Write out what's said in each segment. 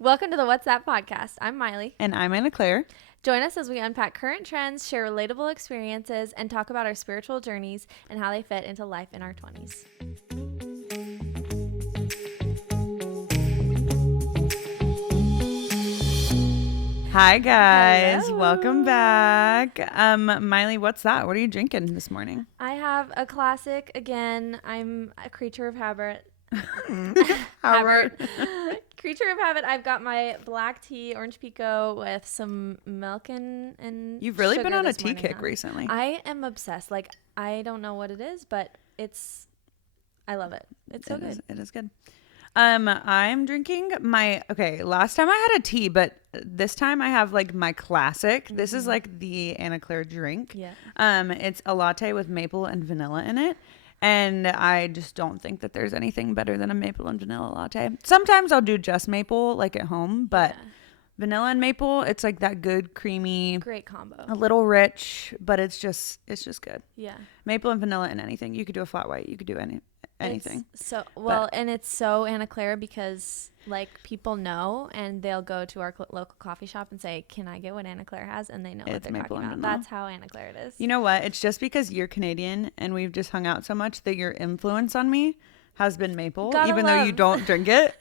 Welcome to the What's That podcast. I'm Miley. And I'm Anna Claire. Join us as we unpack current trends, share relatable experiences, and talk about our spiritual journeys and how they fit into life in our 20s. Hi guys, Hello. welcome back. Miley, what's that? What are you drinking this morning? I have a classic again. I'm a creature of habit. Howard. Creature of habit. I've got my black tea, orange pico with some milk and You've really been sugar on a this tea morning, kick though. recently. I am obsessed. Like, I don't know what it is, but I love it. It's so good. It is good. I'm drinking last time I had a tea, but this time I have like my classic. This is like the Anna Claire drink. Yeah. It's a latte with maple and vanilla in it. And I just don't think that there's anything better than a maple and vanilla latte. Sometimes I'll do just maple like at home, but vanilla and maple, it's like that good creamy, Great combo. a little rich, but it's just good. Yeah. Maple and vanilla and anything. You could do a flat white. You could do anything. It's and it's so Anna Claire because like people know and they'll go to our local coffee shop and say, "Can I get what Anna Claire has?" And they know what It's they're maple talking and about. vanilla. That's how Anna Claire it is. You know what? It's just because you're Canadian and we've just hung out so much that your influence on me has been maple, even though you don't drink it.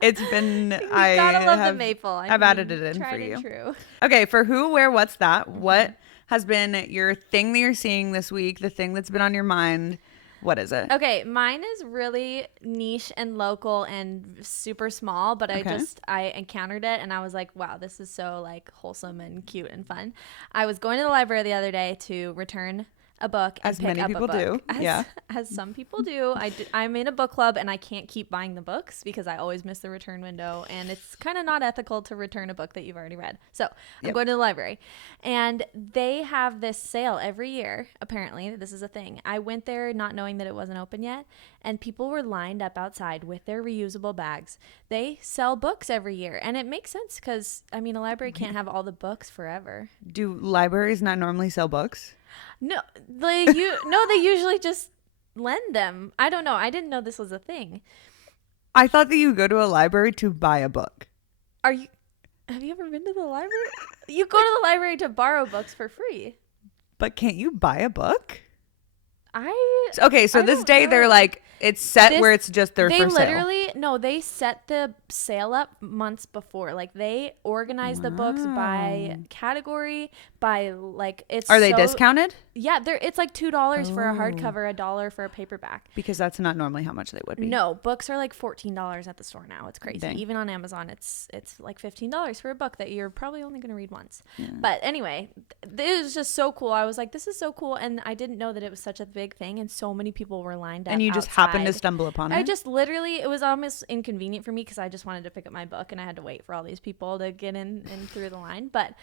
It's been gotta love the maple. I've added it in for you. True. Okay, for who, where, what's that? What has been your thing that you're seeing this week? The thing that's been on your mind? What is it? Okay, mine is really niche and local and super small, but I encountered it and I was like, wow, this is so like wholesome and cute and fun. I was going to the library the other day to return a book and As pick many up people a book. do. As some people do. I'm in a book club and I can't keep buying the books because I always miss the return window and it's kind of not ethical to return a book that you've already read. So I'm going to the library and they have this sale every year. Apparently this is a thing. I went there not knowing that it wasn't open yet and people were lined up outside with their reusable bags. They sell books every year and it makes sense because I mean a library can't have all the books forever. Do libraries not normally sell books? No, they usually just lend them. I don't know. I didn't know this was a thing. I thought that you go to a library to buy a book. Have you ever been to the library? You go to the library to borrow books for free. But can't you buy a book? So So this day they're like, it's set where it's just there for sale. They set the sale up months before. Like they organize the books by category, by like it's. Are they discounted? Yeah, it's like $2 for a hardcover, $1 for a paperback. Because that's not normally how much they would be. No, books are like $14 at the store now. It's crazy. Dang. Even on Amazon, it's like $15 for a book that you're probably only going to read once. Yeah. But anyway, it was just so cool. I was like, this is so cool. And I didn't know that it was such a big thing. And so many people were lined up And you just happened to stumble upon it? I just literally, it was almost inconvenient for me because I just wanted to pick up my book and I had to wait for all these people to get in and through the line. But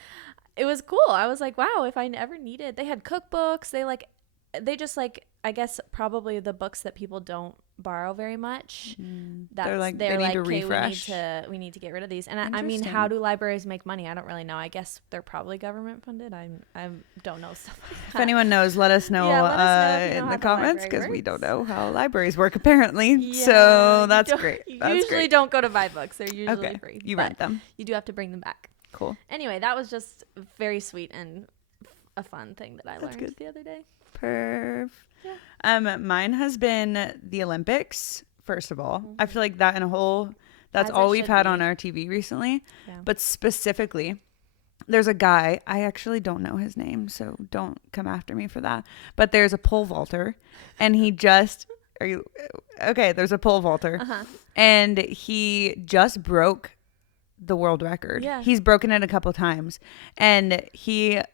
it was cool. I was like, wow, if I ever needed, they had cookbooks. They just like, I guess probably the books that people don't borrow very much. They're like, need to refresh. We need to get rid of these. And I mean, how do libraries make money? I don't really know. I guess they're probably government funded. I don't know stuff like that. If anyone knows, let us know, in the comments because we don't know how libraries work apparently. Yeah, so that's great. You That's usually great. don't go to buy books. They're usually free. You rent them. You do have to bring them back. Cool. Anyway, that was just very sweet and a fun thing that I learned the other day. Perf. Yeah. Mine has been the Olympics. First of all, I feel like that in a whole, that's As all it we've should had be. on our TV recently. Yeah. But specifically, there's a guy, I actually don't know his name, so don't come after me for that. But there's a pole vaulter, and he just, there's a pole vaulter, and he just broke the world record. Yeah. He's broken it a couple times. And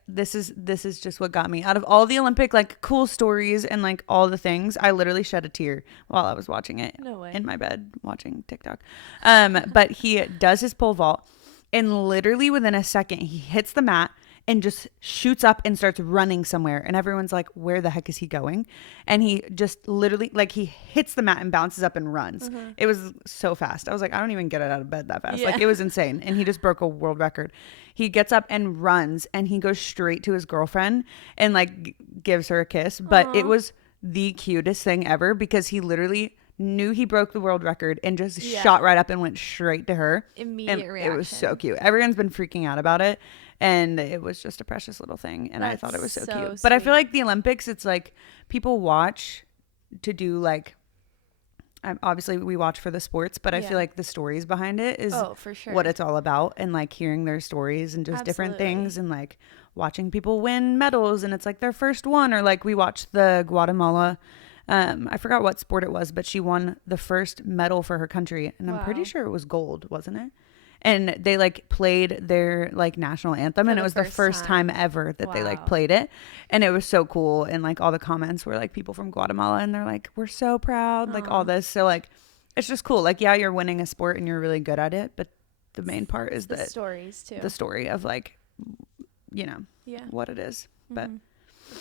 this is just what got me. Out of all the Olympic like cool stories and like all the things, I literally shed a tear while I was watching it. No way. In my bed watching TikTok. But he does his pole vault and literally within a second he hits the mat and just shoots up and starts running somewhere. And everyone's like, where the heck is he going? And he just literally, like, he hits the mat and bounces up and runs. It was so fast. I was like, I don't even get it out of bed that fast. Yeah. Like, it was insane. And he just broke a world record. He gets up and runs, and he goes straight to his girlfriend and, like, gives her a kiss. But it was the cutest thing ever because he literally knew he broke the world record, and just Yeah. shot right up and went straight to her. Immediate And reaction. it was so cute. Everyone's been freaking out about it, and it was just a precious little thing, and I That's thought it was so so cute. But I feel sweet. like the Olympics, it's like people watch to do like, obviously we watch for the sports, but I Yeah. feel like the stories behind it is Oh, for sure. what it's all about, and like hearing their stories and just different Absolutely. things, and like watching people win medals, and it's like their first one. Or like we watched the Guatemala, I forgot what sport it was, but she won the first medal for her country, and I'm pretty Wow. sure it was gold, wasn't it? And they like played their like national anthem, For and the it was the first first time time. ever that they like Wow. played it, and it was so cool. And like all the comments were like people from Guatemala, and they're like, we're so proud, like all Aw. this. So like it's just cool. Like, yeah, you're winning a sport and you're really good at it, but the main part is The that stories too. the story of like, you know, Yeah. what it is. But Mhm.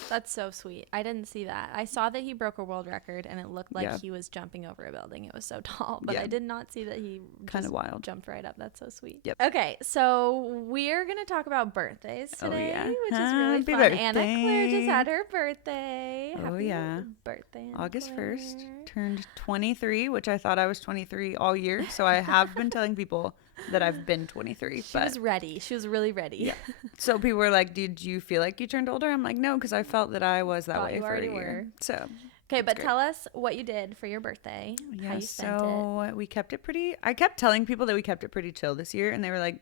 That's so sweet. I didn't see that. I saw that he broke a world record, and it looked like Yeah. he was jumping over a building. It was so tall, but Yeah. I did not see that he kind just of wild. jumped right up. That's so sweet. Yep. Okay, so we're gonna talk about birthdays Oh, today, yeah. which is really Happy fun. Anna Claire just birthday. had her birthday. Oh, Happy yeah. birthday, Anna August 1st, Claire. turned 23, which I thought I was 23 all year. So I have been telling people that I've been 23. She But was ready. She was really ready. Yeah. So people were like, did you feel like you turned older? I'm like, no, because I felt that I was that Thought way you for a already year. were. So Okay, but great. tell us what you did for your birthday. How yeah, you spent it. so we kept it pretty. I kept telling people that we kept it pretty chill this year, and they were like,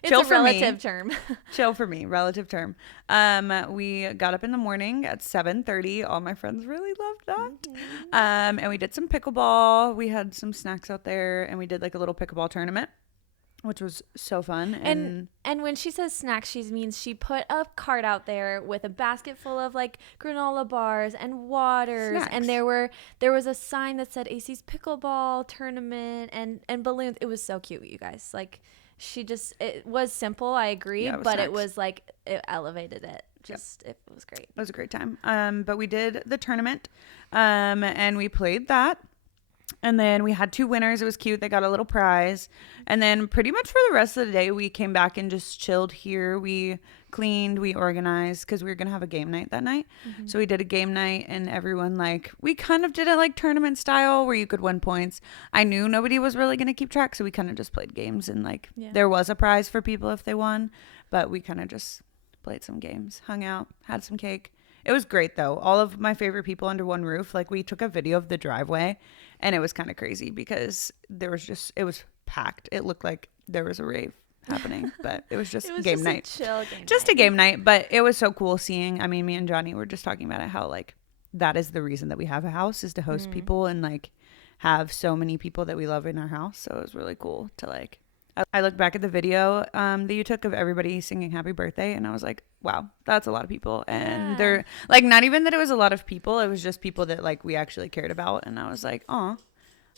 It's chill a for me. relative term. chill for me, relative term. We got up in the morning at 7:30. All my friends really loved that. And we did some pickleball. We had some snacks out there, and we did like a little pickleball tournament, which was so fun. And when she says snacks, she means she put a cart out there with a basket full of like granola bars and waters, Snacks. and there was a sign that said AC's pickleball tournament and balloons. It was so cute, you guys. Like it was simple, I agree, Yeah, it was but it snacks. was like it elevated it. It was great. It was a great time. But we did the tournament, and we played that. And then we had 2 winners. It was cute. They got a little prize. And then pretty much for the rest of the day, we came back and just chilled here. We cleaned, we organized, because we were going to have a game night that night. So we did a game night, and everyone, like, we kind of did it like tournament style where you could win points. I knew nobody was really going to keep track, so we kind of just played games, and like there was a prize for people if they won, but we kind of just played some games, hung out, had some cake. It was great though. All of my favorite people under one roof. Like, we took a video of the driveway, and it was kind of crazy because it was packed. It looked like there was a rave happening, but it was just game night. Chill game Just night. a game night, but it was so cool seeing. I mean, me and Johnny were just talking about it, how like that is the reason that we have a house, is to host people and like have so many people that we love in our house. So it was really cool to like. I looked back at the video that you took of everybody singing happy birthday, and I was like, wow, that's a lot of people. And they're like, not even that it was a lot of people, it was just people that like we actually cared about. And I was like, aw,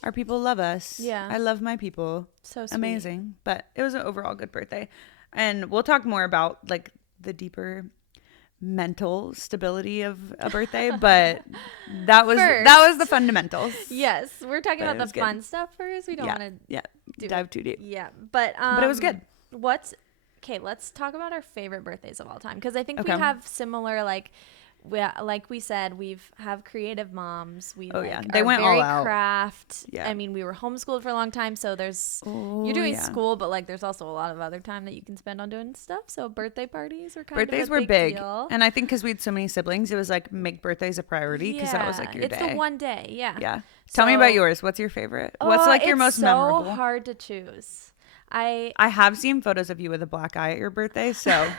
our people love us. Yeah. I love my people. So sweet. Amazing. But it was an overall good birthday. And we'll talk more about like the deeper mental stability of a birthday, but that was the fundamentals. Yes, we're talking But about it the was good. fun stuff first. We don't want to dive too deep. Yeah, but But it was good. Okay, let's talk about our favorite birthdays of all time, because I think Okay. we have similar like we said, have creative moms. We They went very all out. craft. Yeah. I mean, we were homeschooled for a long time, so Oh, you're doing school, but like there's also a lot of other time that you can spend on doing stuff. So birthday parties are Birthdays of a were big, deal. and I think because we had so many siblings, it was like make birthdays a priority, because that was like your it's day. the one day. Yeah. Yeah. Tell me about yours. What's your favorite? What's like your most memorable? It's so hard to choose. I have seen photos of you with a black eye at your birthday, so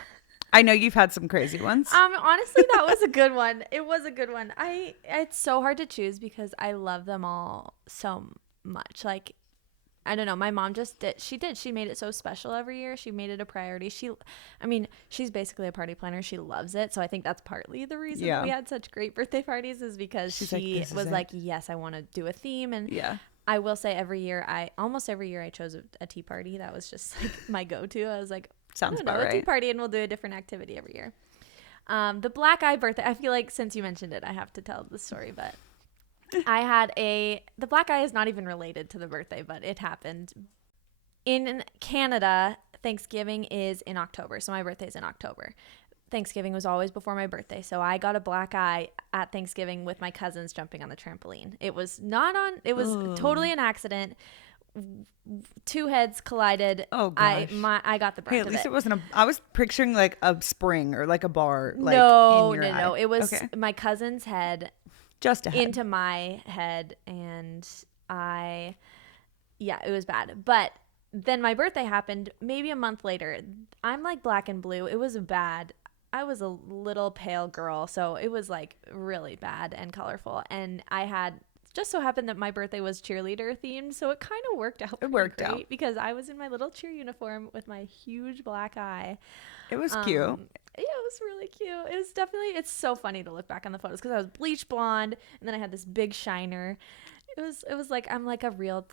I know you've had some crazy ones. Honestly, that was a good one. It was a good one. It's so hard to choose because I love them all so much. Like, I don't know. My mom she made it so special every year. She made it a priority. She's basically a party planner. She loves it. So I think that's partly the reason that we had such great birthday parties, is because she was like, yes, I want to do a theme. And I will say almost every year I chose a tea party. That was just like my go-to. I was like, Sounds about a right. tea party, and we'll do a different activity every year. The black eye birthday, I feel like since you mentioned it, I have to tell the story, but the black eye is not even related to the birthday, but it happened. In Canada, Thanksgiving is in October, so my birthday is in October. Thanksgiving was always before my birthday. So I got a black eye at Thanksgiving with my cousins jumping on the trampoline. It was totally an accident. Two heads collided. Oh gosh. I got the brunt Hey, at of least it. it wasn't I was picturing like a spring or like a bar. Like No, in your no. eye. It was okay. my cousin's head Just a head. into my head, and it was bad. But then my birthday happened maybe a month later. I'm like black and blue. It was bad. I was a little pale girl, so it was like really bad and colorful. And I had just so happened that my birthday was cheerleader themed, so it kind of worked out. It worked great out because I was in my little cheer uniform with my huge black eye. It was cute. Yeah, it was really cute. It's so funny to look back on the photos because I was bleach blonde and then I had this big shiner. It was like I'm like a real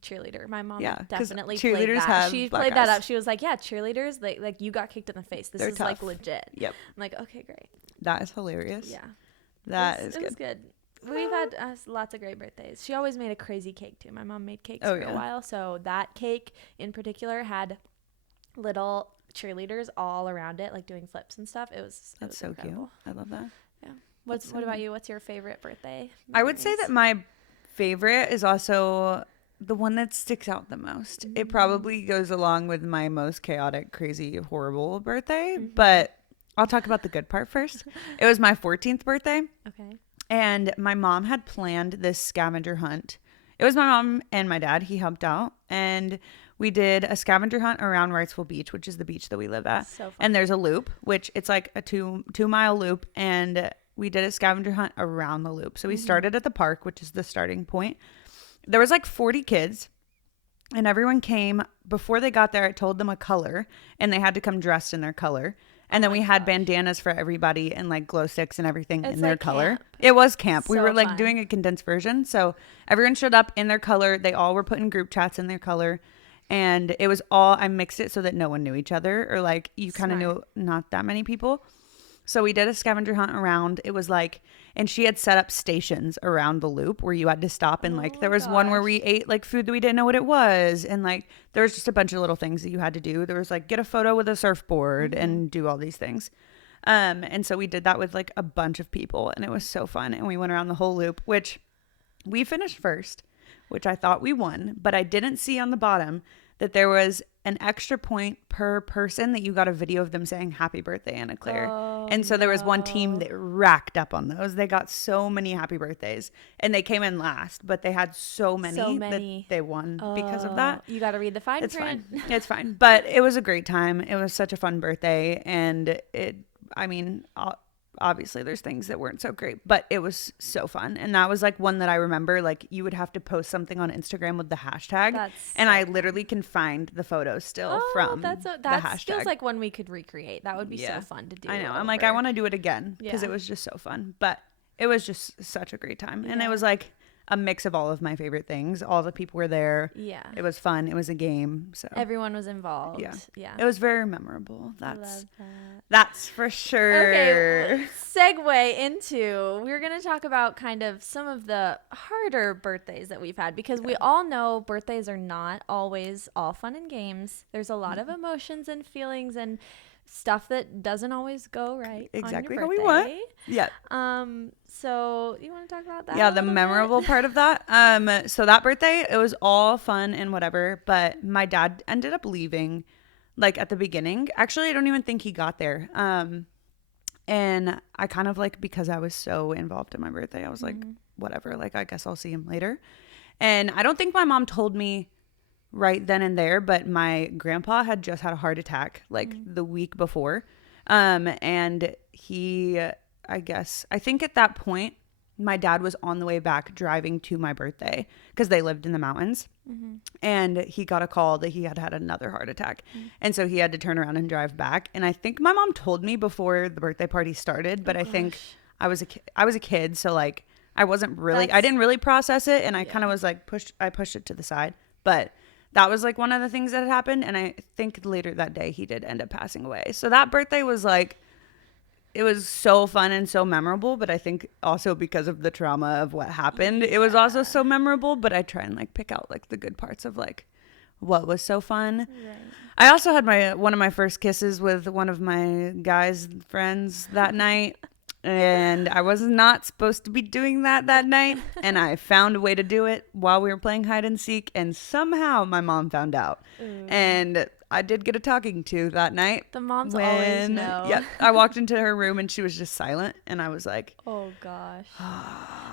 cheerleader. My mom definitely played that. She played that up. She was like, yeah, cheerleaders, like you got kicked in the face. This is tough. Like legit. Yep. I'm like, okay, great. That is hilarious. Yeah. It was good. We've had lots of great birthdays. She always made a crazy cake too. My mom made cakes for a while. So that cake in particular had little cheerleaders all around it, like doing flips and stuff. That's so incredible. Cute. I love that. Yeah. What about you? What's your favorite birthday? I would say that my favorite is also the one that sticks out the most. It probably goes along with my most chaotic, crazy, horrible birthday, but I'll talk about the good part first. It was my 14th birthday. Okay. And my mom had planned this scavenger hunt. It was my mom and my dad. He helped out. And we did a scavenger hunt around Wrightsville Beach, which is the beach that we live at. So fun. And there's a loop, which it's like a 2-mile loop. And we did a scavenger hunt around the loop. So we started at the park, which is the starting point. There was like 40 kids. And everyone came. Before they got there, I told them a color. And they had to come dressed in their color. And then we had bandanas for everybody and like glow sticks and everything in their color. Camp. It was camp. We were like fun. doing a condensed version. So everyone showed up in their color. They all were put in group chats in their color. And it was I mixed it so that no one knew each other or like you kind of knew not that many people. So we did a scavenger hunt around. It was like, and she had set up stations around the loop where you had to stop. And like, there was one where we ate like food that we didn't know what it was. And like, there was just a bunch of little things that you had to do. There was like, get a photo with a surfboard and do all these things. And so we did that with like a bunch of people and it was so fun. And we went around the whole loop, which we finished first, which I thought we won, but I didn't see on the bottom that there was an extra point per person that you got a video of them saying happy birthday, Anna Claire. And so there was one team that racked up on those. They got so many happy birthdays and they came in last, but they had so many. That they won because of that. You got to read the fine print. Fine. It's fine. But it was a great time. It was such a fun birthday. And obviously there's things that weren't so great, but it was so fun. And that was like one that I remember, like you would have to post something on Instagram with the hashtag. I literally can find the photos still from the hashtag. Feels like one we could recreate. That would be so fun to do. I know. I'm like, I want to do it again because it was just so fun, but it was just such a great time. And it was like a mix of all of my favorite things. All the people were there. Yeah. It was fun. It was a game. So everyone was involved. Yeah. It was very memorable. I love that. That's for sure. Okay, segue into, we're going to talk about kind of some of the harder birthdays that we've had because we all know birthdays are not always all fun and games. There's a lot of emotions and feelings and stuff that doesn't always go right exactly on your birthday. How we want. Yeah. So you want to talk about that? Yeah, the memorable part of that. So that birthday, it was all fun and whatever, but my dad ended up leaving like at the beginning. Actually, I don't even think he got there. And I kind of like, because I was so involved in my birthday, I was like, whatever, like, I guess I'll see him later. And I don't think my mom told me right then and there, but my grandpa had just had a heart attack like the week before. And he, I think at that point, my dad was on the way back driving to my birthday because they lived in the mountains. And he got a call that he had had another heart attack. And so he had to turn around and drive back. And I think my mom told me before the birthday party started, but I think I was a kid. So like, I wasn't really, I didn't really process it. And I kind of was like, I pushed it to the side, but that was like one of the things that had happened. And I think later that day he did end up passing away. So that birthday was like, it was so fun and so memorable, but I think also because of the trauma of what happened, it was also so memorable, but I try and like pick out like the good parts of like what was so fun. Right. I also had one of my first kisses with one of my guys' friends that night. And I was not supposed to be doing that night. And I found a way to do it while we were playing hide and seek. And somehow my mom found out. Ooh. And I did get a talking to that night. The moms always know. Yep. I walked into her room and she was just silent. And I was like, oh, gosh.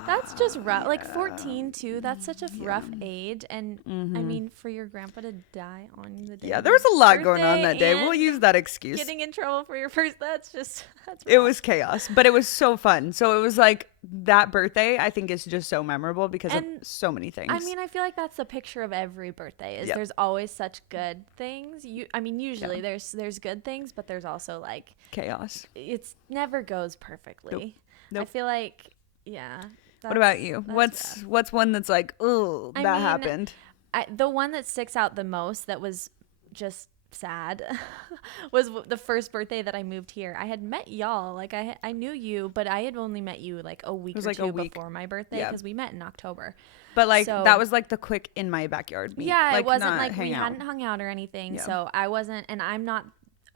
That's just rough. Like 14, too. That's such a rough age. And I mean, for your grandpa to die on the day. Yeah, there was a lot going on that day. We'll use that excuse. Getting in trouble for your first, that's rough. It was chaos, but it was so fun. So it was like that birthday, I think, is just so memorable because of so many things. I mean, I feel like that's the picture of every birthday is there's always such good things. Usually there's good things, but there's also like chaos. It's never goes perfectly. Nope. I feel like, yeah. What about you? What's one that's like, oh, that happened? The one that sticks out the most that was just sad was the first birthday that I moved here. I had met y'all, like I knew you, but I had only met you like a week or two before my birthday because we met in October. But like that was like the quick in my backyard meet. Yeah, like, it wasn't like we hadn't hung out or anything. Yeah. So I wasn't, and I'm not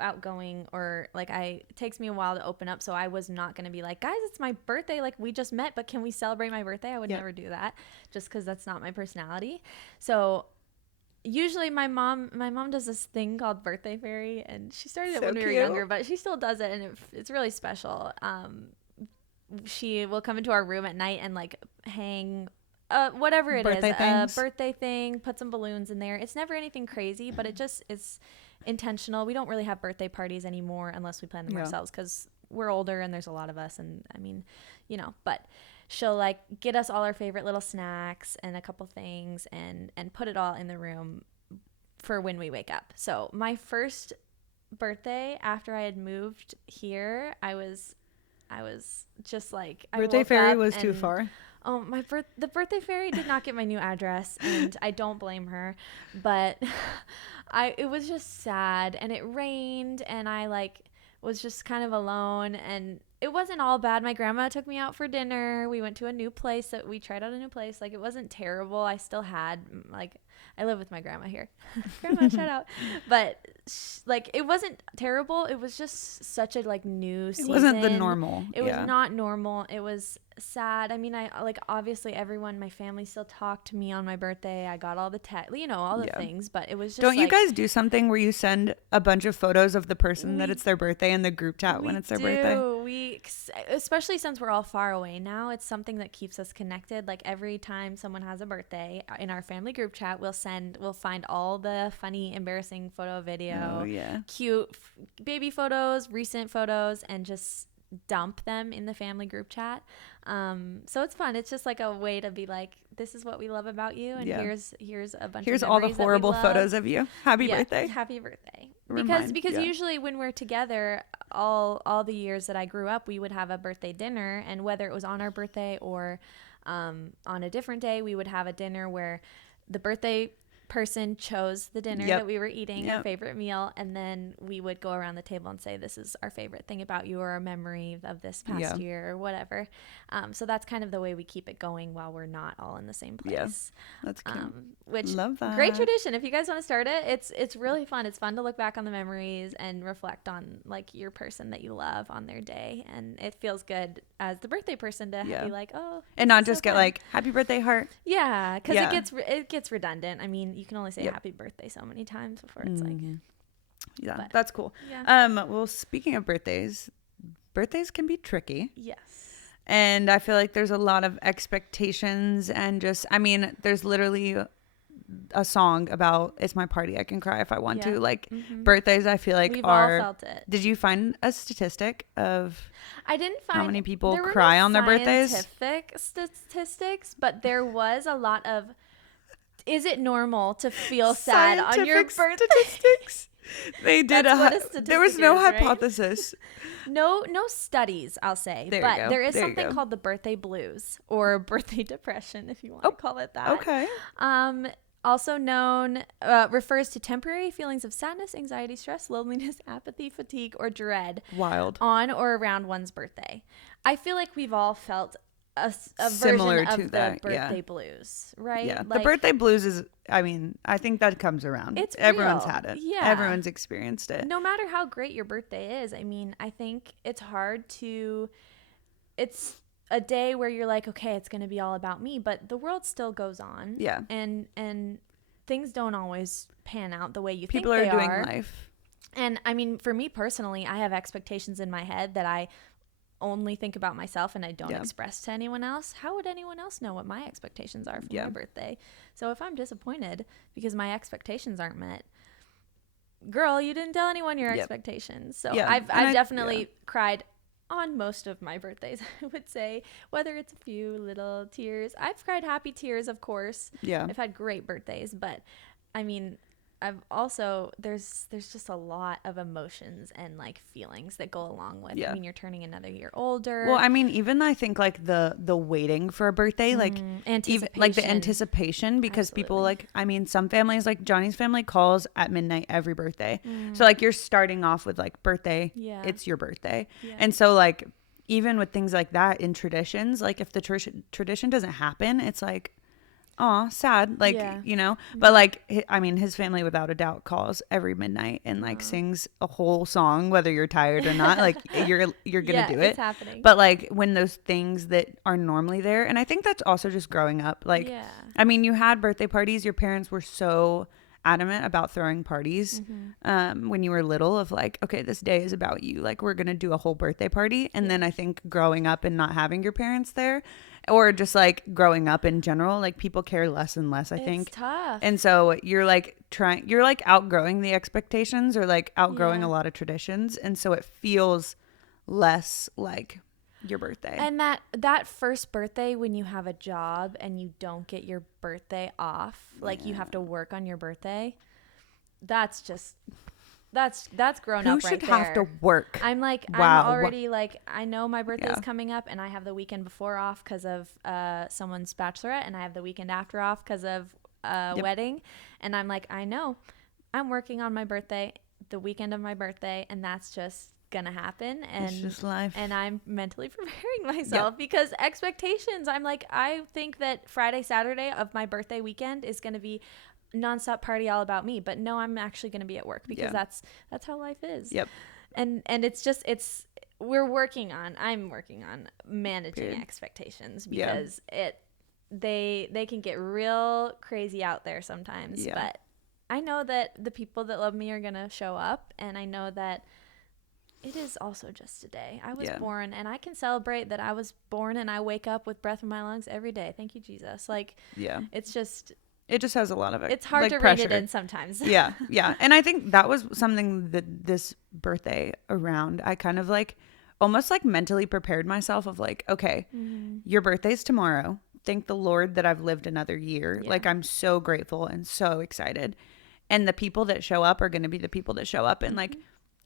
outgoing or like it takes me a while to open up. So I was not going to be like, guys, it's my birthday. Like we just met, but can we celebrate my birthday? I would never do that just because that's not my personality. So usually my mom does this thing called birthday fairy, and she started it when we were younger, but she still does it, and it's really special. She will come into our room at night and like hang whatever it is, a birthday thing, put some balloons in there. It's never anything crazy, but it just is intentional. We don't really have birthday parties anymore unless we plan them ourselves because we're older and there's a lot of us, and I mean, but she'll like get us all our favorite little snacks and a couple things and put it all in the room for when we wake up. So my first birthday after I had moved here, I was just like, birthday fairy was too far. Oh, the birthday fairy did not get my new address, and I don't blame her, but it was just sad, and it rained, and I like was just kind of alone, and it wasn't all bad. My grandma took me out for dinner. We went to a new place that we tried out a new place. Like it wasn't terrible. I still had like, I live with my grandma here. Grandma, shout out. But like it wasn't terrible. It was just such a like new season. It wasn't the normal. It was not normal. It was sad. I mean, I like obviously everyone, my family still talked to me on my birthday. I got all the all the things, but it was just Don't you guys do something where you send a bunch of photos of the person that it's their birthday in the group chat when it's their birthday? We, especially since we're all far away now, it's something that keeps us connected. Like every time someone has a birthday in our family group chat, we'll find all the funny, embarrassing photo, video, cute baby photos, recent photos, and just dump them in the family group chat. So it's fun. It's just like a way to be like, this is what we love about you, and here's a bunch of all the horrible photos of you. Happy birthday. Because usually when we're together, all the years that I grew up, we would have a birthday dinner, and whether it was on our birthday or on a different day, we would have a dinner where the birthday person chose the dinner that we were eating, our favorite meal, and then we would go around the table and say, this is our favorite thing about you, or a memory of this past year, or whatever. So that's kind of the way we keep it going while we're not all in the same place. That's cute. Which love that. Great tradition. If you guys want to start it, it's really fun. It's fun to look back on the memories and reflect on like your person that you love on their day, and it feels good as the birthday person to be like, oh, and not just get like happy birthday heart. Yeah, because it gets redundant. I mean, you can only say happy birthday so many times before it's like, that's cool. Well, speaking of birthdays can be tricky. Yes. And I feel like there's a lot of expectations, and just, I mean, there's literally a song about it's my party, I can cry if I want to. Like birthdays, I feel like we've all felt it. Did you find a statistic of I didn't find how many people cry on their birthdays? Scientific statistics, but there was a lot of, is it normal to feel sad on your birthday? Statistics. They did there was no hypothesis. No studies, I'll say. There is something called the birthday blues, or birthday depression, if you want to call it that. Okay. Also known, refers to temporary feelings of sadness, anxiety, stress, loneliness, apathy, fatigue, or dread. Wild. On or around one's birthday. I feel like we've all felt a Similar version to of the that, birthday blues, right? Yeah, the Like, birthday blues is, I mean, I think that comes around. it's Everyone's real. had it. Yeah. Everyone's experienced it. No matter how great your birthday is, I mean, I think it's hard to, it's a day where you're like, okay, it's going to be all about me, but the world still goes on. Yeah. And things don't always pan out the way you People think are they doing are. life. And I mean, for me personally, I have expectations in my head that I only think about myself and I don't express to anyone else. How would anyone else know what my expectations are for my birthday? So if I'm disappointed because my expectations aren't met, girl, you didn't tell anyone your expectations. So I've definitely cried on most of my birthdays, I would say, whether it's a few little tears. I've cried happy tears, of course. Yeah. I've had great birthdays, but I mean, I've also there's just a lot of emotions and like feelings that go along with. I mean, you're turning another year older. Well, I mean, even I think like the waiting for a birthday, like even like the anticipation, because people like, I mean, some families like Johnny's family calls at midnight every birthday. So like you're starting off with like birthday, it's your birthday. And so like even with things like that in traditions, like if the tradition doesn't happen, it's like, oh, sad, like, you know, but like, I mean, his family without a doubt calls every midnight and like sings a whole song, whether you're tired or not, like you're gonna do it. It's happening. But like when those things that are normally there, and I think that's also just growing up, like, I mean, you had birthday parties, your parents were so adamant about throwing parties when you were little of like, okay, this day is about you, like we're gonna do a whole birthday party. And then I think growing up and not having your parents there, or just like growing up in general, like people care less and less, I think. It's tough. And so you're like you're like outgrowing the expectations or like outgrowing a lot of traditions, and so it feels less like your birthday. And that first birthday when you have a job and you don't get your birthday off, like you have to work on your birthday, that's grown Who up right there. should have to work? I'm like, wow. I'm already like, I know my birthday's coming up and I have the weekend before off because of someone's bachelorette, and I have the weekend after off because of a wedding. And I'm like, I know I'm working on my birthday, the weekend of my birthday, and that's just gonna happen. And it's just life. And I'm mentally preparing myself because expectations, I'm like, I think that Friday, Saturday of my birthday weekend is gonna be nonstop party all about me, but no, I'm actually going to be at work because that's how life is. And it's I'm working on managing expectations because they can get real crazy out there sometimes, but I know that the people that love me are going to show up, and I know that it is also just a day. I was born, and I can celebrate that I was born, and I wake up with breath in my lungs every day. Thank you, Jesus. Like, it's just, it just has a lot of it. It's hard like to pressure. rein it in sometimes. Yeah. And I think that was something that this birthday around, I kind of like almost like mentally prepared myself of like, okay, your birthday's tomorrow. Thank the Lord that I've lived another year. Like I'm so grateful and so excited. And the people that show up are going to be the people that show up. And like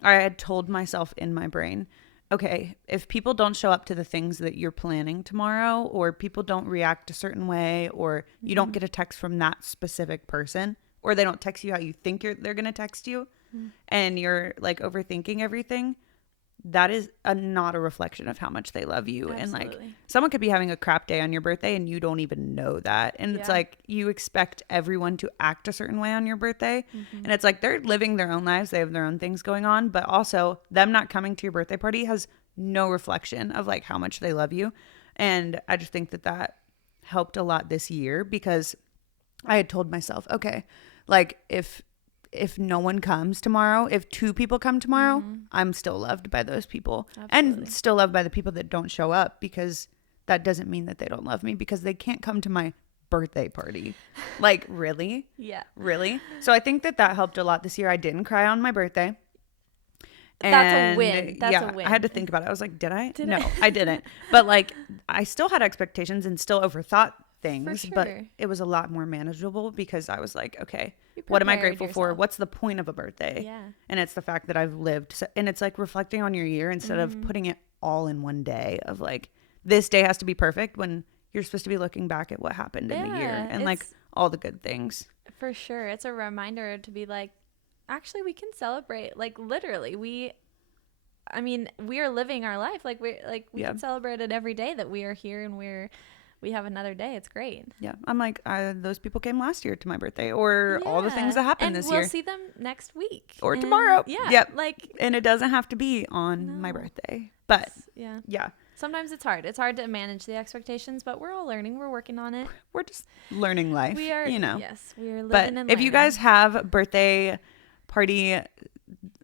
I had told myself in my brain, okay, if people don't show up to the things that you're planning tomorrow, or people don't react a certain way, or you don't get a text from that specific person, or they don't text you how you think they're going to text you, and you're like overthinking everything, that is not a reflection of how much they love you. Absolutely. And like someone could be having a crap day on your birthday and you don't even know that. And it's like you expect everyone to act a certain way on your birthday. And it's like they're living their own lives. They have their own things going on. But also them not coming to your birthday party has no reflection of like how much they love you. And I just think that helped a lot this year because I had told myself, okay, like if no one comes tomorrow, if 2 people come tomorrow, I'm still loved by those people. Absolutely. And still loved by the people that don't show up, because that doesn't mean that they don't love me, because they can't come to my birthday party. Like, really? Yeah. Really? So I think that helped a lot this year. I didn't cry on my birthday. That's a win. That's a win. I had to think about it. I was like, did I? No, I didn't. But like, I still had expectations and still overthought things, sure. but it was a lot more manageable because I was like, okay, what am I grateful for? What's the point of a birthday? Yeah. And it's the fact that I've lived, and it's like reflecting on your year instead of putting it all in one day of like, this day has to be perfect, when you're supposed to be looking back at what happened in the year and like all the good things. For sure. It's a reminder to be like, actually, we can celebrate. Like, literally, I mean, we are living our life. Like we can celebrate it every day that we are here and we have another day. It's great. Yeah. I'm like, those people came last year to my birthday, or all the things that happened this year. And we'll see them next week. Or tomorrow. Yeah. Yep. Like, and it doesn't have to be on my birthday. But yeah. Sometimes it's hard. It's hard to manage the expectations, but we're all learning. We're working on it. We're just learning life. We are, Yes, we are living but and learning. if you guys have birthday party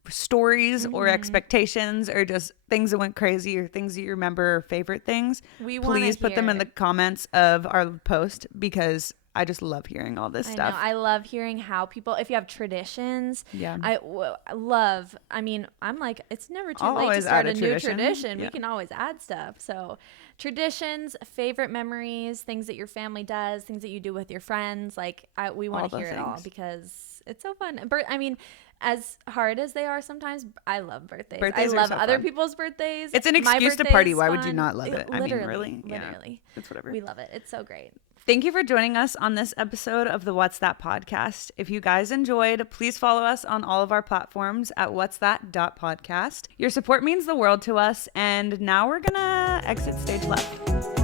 stories or expectations or just things that went crazy or things that you remember or favorite things, please put them in the comments of our post, because I just love hearing all this stuff. I love hearing how people, if you have traditions, yeah, I mean, I'm like, it's never too late to start a new tradition. Yeah. We can always add stuff. So traditions, favorite memories, things that your family does, things that you do with your friends. Like we want to hear it all, because it's so fun. I mean, as hard as they are sometimes, I love birthdays. I love other people's birthdays. It's an excuse to party. Why would you not love it? Literally. Yeah, it's whatever. We love it. It's so great. Thank you for joining us on this episode of the What's That podcast. If you guys enjoyed, please follow us on all of our platforms at whatsthat.podcast. Your support means the world to us. And now we're going to exit stage left.